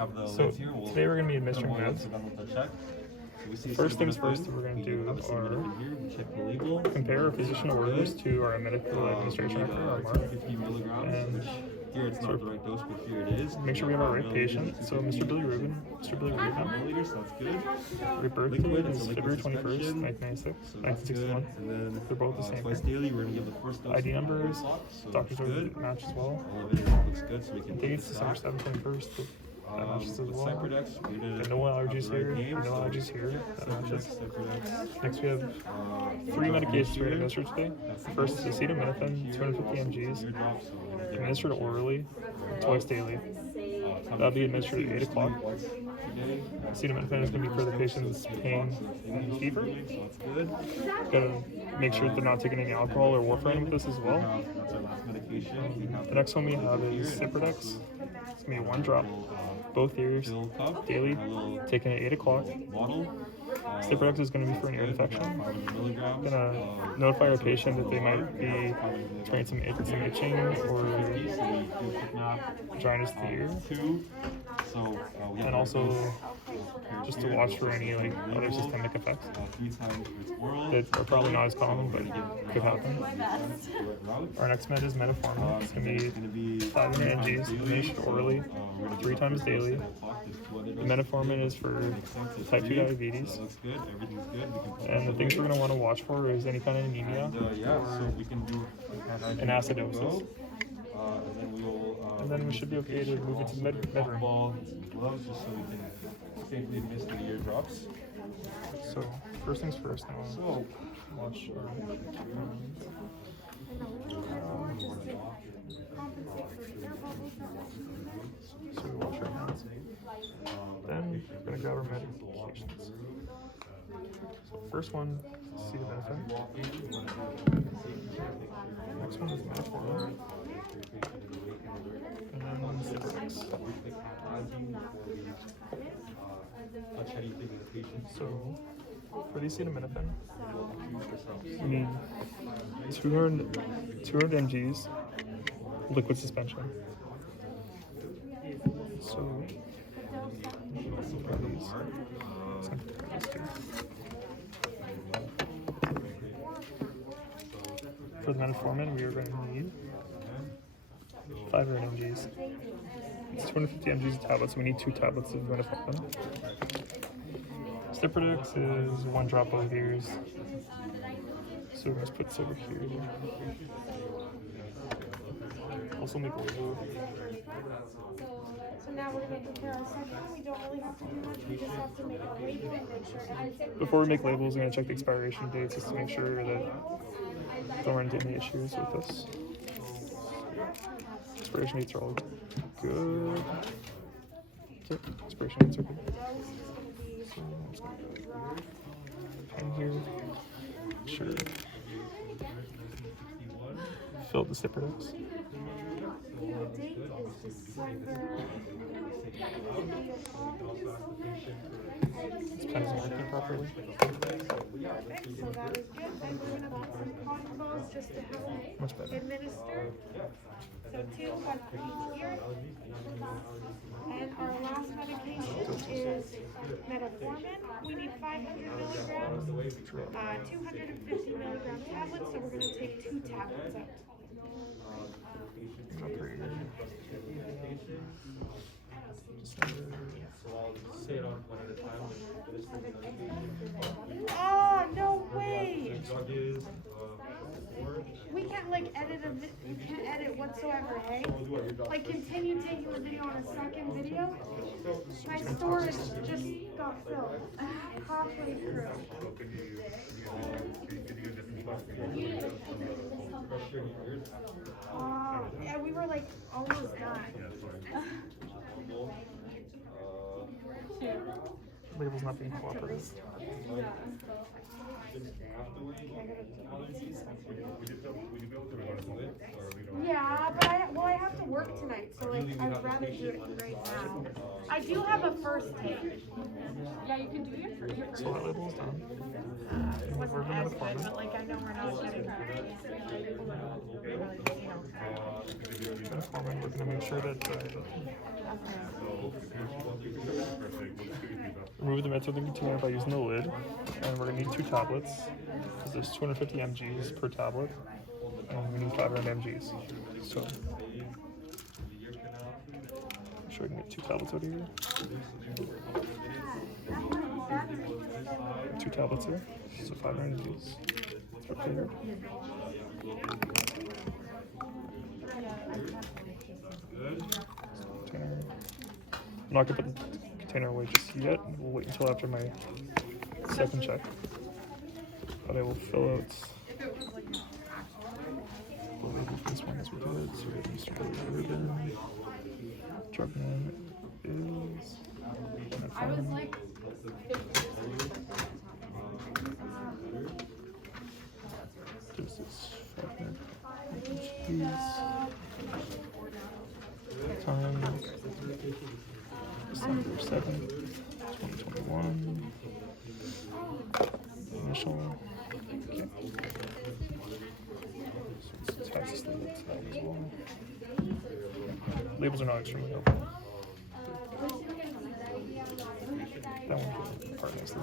have the So lids here. today we're going to be administering meds. First things first, we're going to do our compare our physician orders to our medical administration record, our MARC, 50 milligrams. and Here it's not the right dose, but here it is. make sure we have our right patient. So Mr. Billy Rubin, Milliliters, so that's good. your birthday Liquid, is it's a liquid February 21st, suspension. 1996, So that's good. 1961. And then They're both the same. twice daily, we're gonna give the first dose. ID numbers, so doctor's that's order good. match as well. All of it looks good, so we can Dates, take December this 7th, 21st, that matches as with well. Cyprodex, we did And it no allergies at the right here, name, no so allergies here, that matches. Cyprodex. Next we have 3 medications we're going to administer today. First is acetaminophen, 250 mgs, Eardrops, so we're gonna give it administered orally, twice daily. That'll be administered at 8 o'clock. today. Acetaminophen is going to be for the patient's pain and fever. So that's good. Gotta make sure that they're not taking any alcohol or warfarin with this as well. That's our last medication. We have The next one we have is Cyprodex. It's going to be 1 drop, both ears, pill cup, daily, a little taken at 8 o'clock. bottle. Cyprodex is going to be for an ear infection. 500 milligrams. Gonna notify our patient that they might be experiencing some itching or So we do a quick nap. dryness to the ear. 2. So we have And our also dose, just to watch for any like other systemic effects 3 times it's oral. that are probably not as common but could happen. Route. Our next med is metformin. It's gonna It's gonna be be 500 mgs administered orally, 3 times daily. The metformin is for type 2 diabetes. Looks good. Everything's good. We can And the things we're gonna want to watch for is any kind of anemia yeah, so we can do and acidosis. and then we will And then we should be okay to move into the bedroom. ball and some gloves just so we can safely administer the eardrops. So first things first, now So watch our so we wash our hands. Then we're gonna grab our medications. So first one, acetaminophen. Next one is metformin. And then Cyprodex. So for the acetaminophen, we need 200 mgs liquid suspension. So for the metformin, we are going to need 500 mgs. It's 250 mgs of tablets, so we need 2 tablets of metformin. Cyprodex is 1 drop both ears. So we're going to put this over here. Also make a label. So now we're going to compare our second. We don't really have to do much. We just have to make a label and make sure. Before we make labels, we're going to check the expiration dates just to make sure that we don't run into any issues with this. Expiration dates are all good. Yep, expiration dates are good. So I'm just going to put pen here. Sure. Fill the Cyprodex. The date is December. This pen isn't working properly. Perfect. So that is good. Then we're going to put some combos just to help Much better. administer. So 2, 1 for each ear. And our last medication is metformin. We need 500 milligrams, 250 milligram tablets. So we're going to take 2 tablets out. say it on one at a time. Oh, no way! Drug is We can't like edit you can't edit whatsoever, hey? Like continue taking the video on a second video. My storage just got filled halfway through. Yeah, we were like almost done. Label's not being cooperative. Yeah, but I have to work tonight, so like I'd rather do it right now. I do have a first take. Yeah, you can do your first. So that label's done. It wasn't We're as gonna good, metformin. but like I know we're not getting Metformin, we're gonna make sure that remove the meds from the container by using the lid, and we're gonna need 2 tablets because there's 250 mgs per tablet, and we need 500 mgs. So, I'm sure I can get 2 tablets out of here. 2 tablets here, so 500 mgs. Let's prepare. Container. I'm not gonna put the container away just yet. We'll wait until after my second check. But I will fill out the label for this one as we do it. So we have Mr. Urban. Drug name is metformin. This is 500 mgs. Time December 7th, 2021. Initial. Okay. So let's attach this label to that as well. Labels are not extremely helpful. That one can part nicely.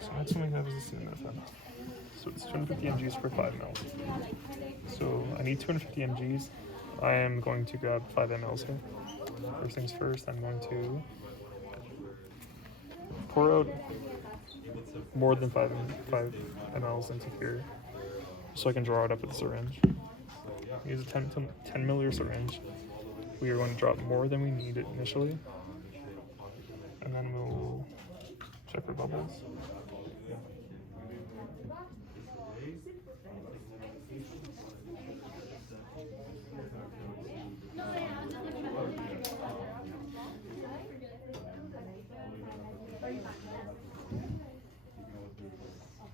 So next one we have is the acetaminophen. So it's 250 mgs for 5 ml. So I need 250 mgs. I am going to grab 5 mLs here. First things first, I'm going to pour out more than 5 mLs into here so I can draw it up with a syringe. Use a 10 milliliter syringe. We are going to drop more than we need initially, and then we'll check for bubbles.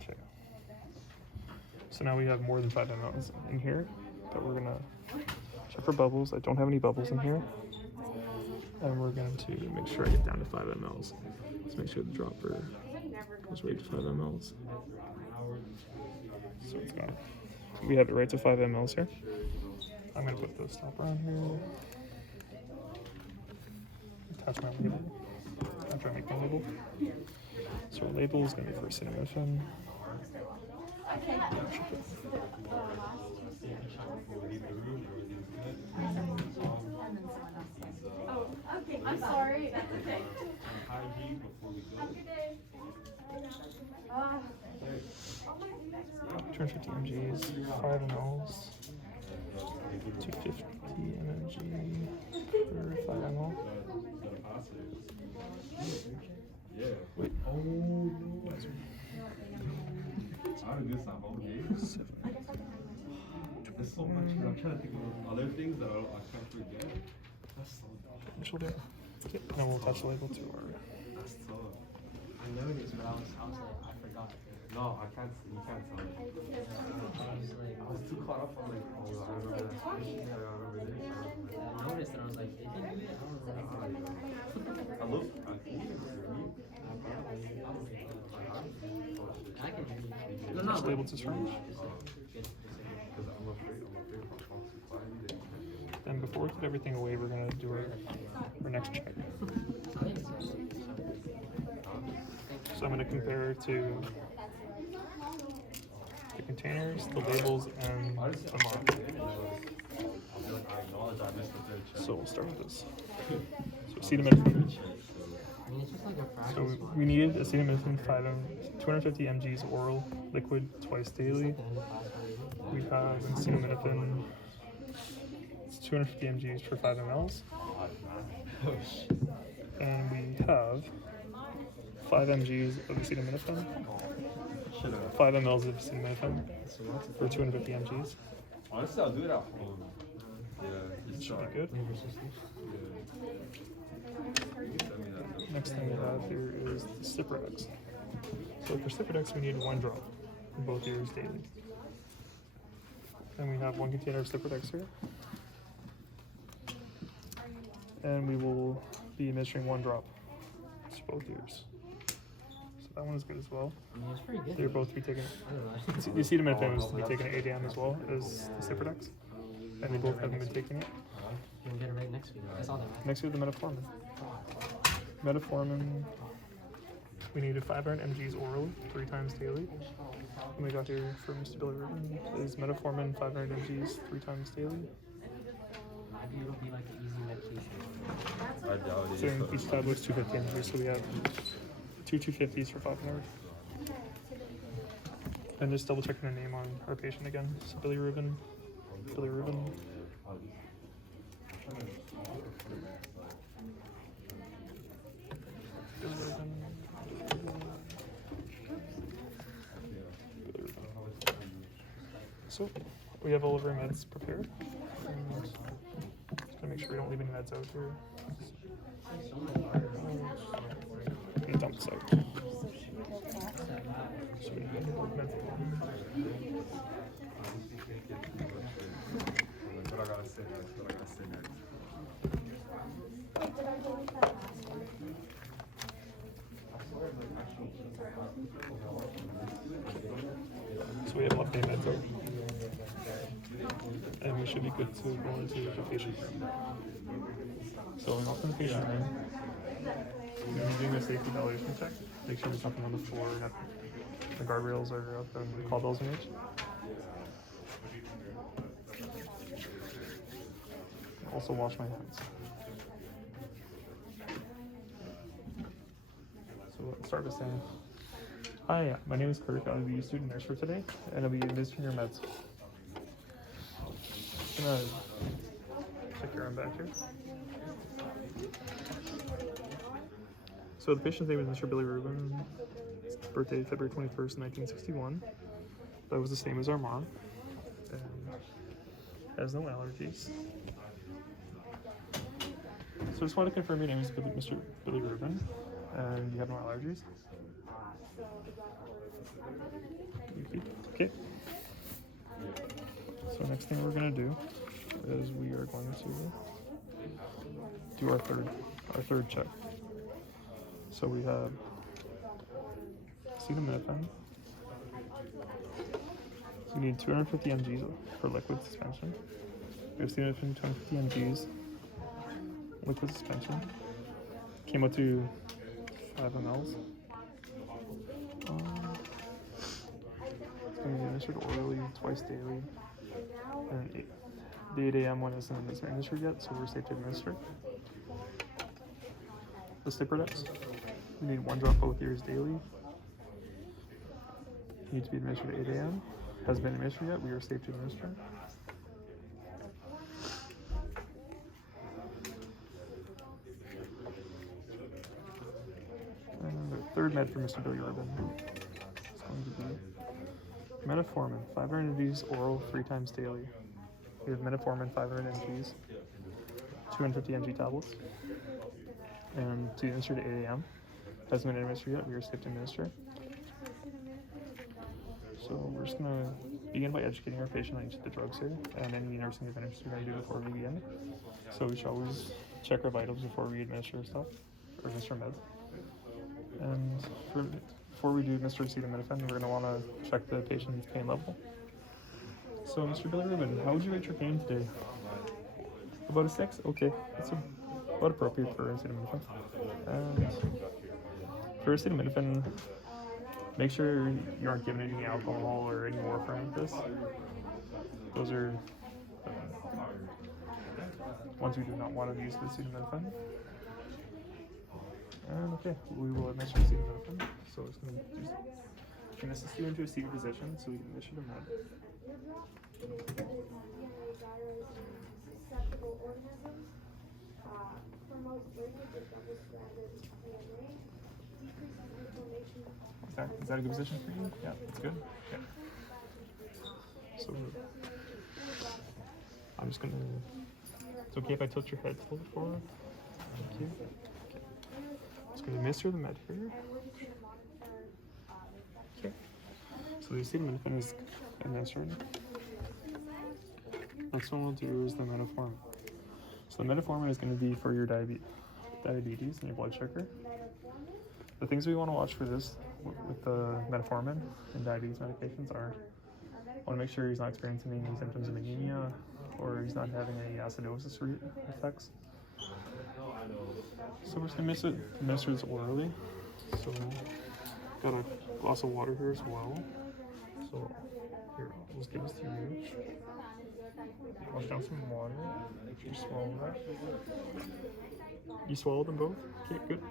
Okay. So now we have more than 5 mLs in here, but we're gonna check for bubbles. I don't have any bubbles in here. And we're going to make sure I get down to 5 mLs. Let's make sure the dropper goes right to 5 mLs. So it's gone. We have it right to 5 mLs here. I'm going to put the stopper on here. Attach my label. After I make my label. So our label is going to be for acetaminophen. Oh, okay. I'm sorry. That's okay. 250 mgs, 5 mLs, 250 mg per 5 ml. Wait. There's so much. I'm trying to think of other things that I can't forget. That's so dumb. She'll do it. Yep. And we'll attach the label to our. That's tough. I noticed, but I was like, I forgot. No, I can't. You can't tell me. I was too caught up on like, oh, I remember that spreadsheet. I remember this. I noticed, and I was like, did he do it? I don't remember. I look. I think it's I can. No, Attach the label to syringe. Then before we put everything away, we're gonna do our next check. So I'm gonna compare to the containers, the labels, and the mark. So we'll start with this. So acetaminophen. So we needed acetaminophen 250 mgs oral liquid twice daily. We have acetaminophen. It's 250 mgs for 5 mLs. And we have 5 mgs of acetaminophen. 5 mLs of acetaminophen for 250 mgs. Honestly, I'll do it at home. Yeah, It should be good. Next thing we have here is the Ciprodex. So for Ciprodex, we need 1 drop in both ears daily. And we have 1 container of Ciprodex here. And we will be administering 1 drop to both ears. So that one is good as well. I mean, it's pretty good. They're both to be taken. I don't know. The acetaminophen is to be taken at 8 a.m. as well as the Ciprodex, and they both haven't been taking it. You can get it right next week. I saw that. Right? Next to the metformin. Metformin, we needed 500 mgs orally 3 times daily. And we got here for Mr. Bilirubin is metformin 500 mgs 3 times daily. Maybe it'll be like an easy medication. I doubt it. So each tablet's 250 mgs, so we have two 250s for 500. And just double checking the name on our patient again. So bilirubin. So we have all of our meds prepared. And just gonna make sure we don't leave any meds out here. And dump this out. So we have meds. What I gotta say next, what I gotta say next. So we have left day meds out. And we should be good to go into the patient room. So we're open the patient room. We're doing a safety validation check. Make sure there's nothing on the floor, the guardrails are up and the call bells are made. Also wash my hands. So let's start by saying, hi, my name is Kirk. I'll be your student nurse for today, and I'll be administering your meds. I'm gonna check your arm back here. So the patient's name is Mr. Bilirubin. His birthday February 21st, 1961. That was the same as our mom. And has no allergies. So I just want to confirm your name is Mr. Bilirubin, and you have no allergies. Okay. So next thing we're gonna do is we are going to do our third check. So we have acetaminophen. So we need 250 mgs for liquid suspension. We have acetaminophen 250 mgs liquid suspension. Came out to 5 mLs. It's going to be administered orally twice daily. And the 8 a.m. one isn't administered yet, so we're safe to administer. The Ciprodex, we need 1 drop both ears daily. Need to be administered at 8 a.m. Hasn't been administered yet, we are safe to administer. And the third med for Mr. Bilirubin is going to be metformin, 500 mgs oral 3 times daily. We have metformin 500 mgs, 250 mg tablets, and to administer at 8 a.m. Hasn't been administered yet, we are safe to administer. So we're just going to begin by educating our patient on each of the drugs here, and any nursing advantages we're going to do before we begin. So we should always check our vitals before we administer stuff, or administer meds. And before we do administer acetaminophen, we're going to want to check the patient's pain level. So Mr. Bilirubin, how would you rate your pain today? About a 6? Okay, that's about appropriate for acetaminophen. And for acetaminophen, make sure you aren't giving any alcohol or any warfarin with this. Those are ones we do not want to use with acetaminophen. And okay, we will administer acetaminophen. So it's going to assist you into a seated position so we can administer the med. Is that a good position for you? Yeah, that's good. Yeah. So I'm just gonna. It's okay if I tilt your head a little forward. Thank you. Okay. Just gonna administer the med here. Okay. So the acetaminophen is administered. Next one we'll do is the metformin. So the metformin is going to be for your diabetes and your blood sugar. The things we want to watch for this with the metformin and diabetes medications are, I want to make sure he's not experiencing any symptoms of anemia or he's not having any acidosis effects. So we're just going to administer this orally. So got a glass of water here as well. So here, I'll just give this to you. Wash down some water. You swallow that. You swallowed them both? Okay, good.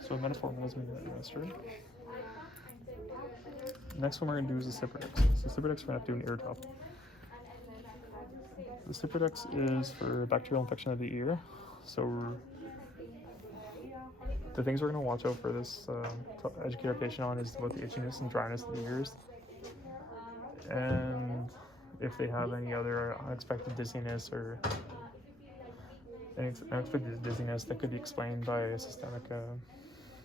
So metformin is being administered. Next one we're going to do is the Ciprodex. So Ciprodex, we're going to have to do an ear drop. The Ciprodex is for bacterial infection of the ear. So the things we're going to watch out for this, to educate our patient on, is about the itchiness and dryness of the ears. And if they have any other unexpected dizziness or any unexpected dizziness that could be explained by a systemic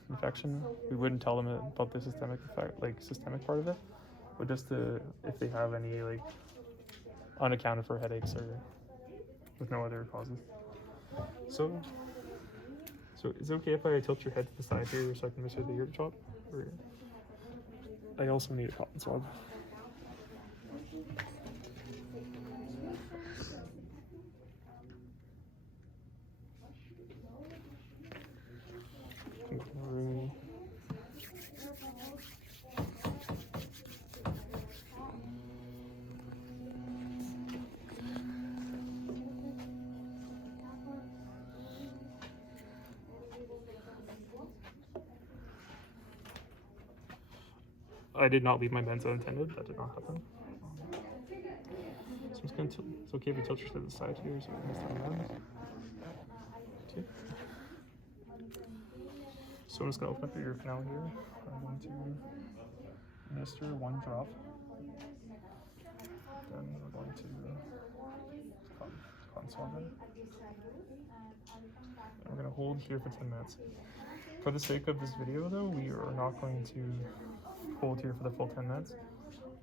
infection, we wouldn't tell them about the systemic effect, like systemic part of it, but just if they have any like unaccounted for headaches or with no other causes. So is it okay if I tilt your head to the side here so I can measure the ear drop? Or I also need a cotton swab. I did not leave my meds unattended. That did not happen. So I'm just going to, it's okay if you tilt your head to the side here so we can start meds. Okay. So I'm just going to open up your ear canal here. I'm going to administer 1 drop. Then we're going to cotton swab it. And we're going to hold here for 10 minutes. For the sake of this video though, we are not going to hold here for the full 10 minutes.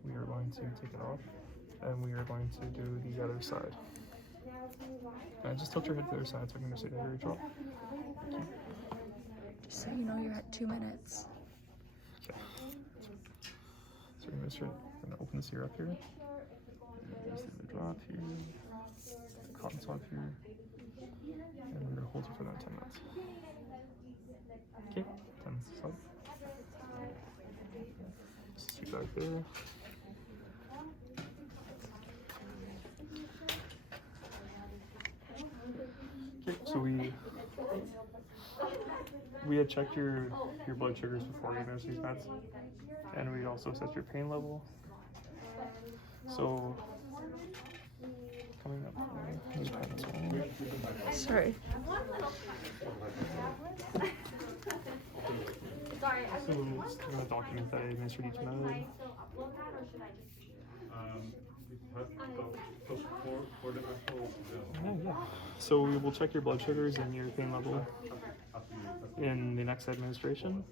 We are going to take it off and we are going to do the other side. And just tilt your head to the other side so I can just see the ear drop. Just so you know, you're at 2 minutes. Okay. So we're going to open this ear up here. Just do the drop here, the cotton swab here, and we're going to hold it for that 10 minutes. Okay, 10 minutes aside. See back there. Okay, so we had checked your blood sugars before you administered these meds, and we also set your pain level. So coming up, Sorry. So it's going to document that I administered each med. Yeah. So we will check your blood sugars and your pain level in the next administration.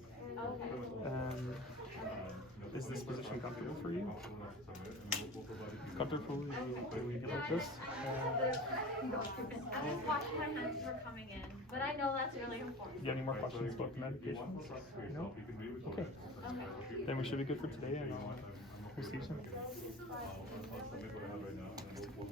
Is this position comfortable for you? Comfortable to leave it like this? I was washing my hands before coming in, but I know that's really important. Do you have any more questions about the medications? No? Okay. Then we should be good for today, and we'll see you soon.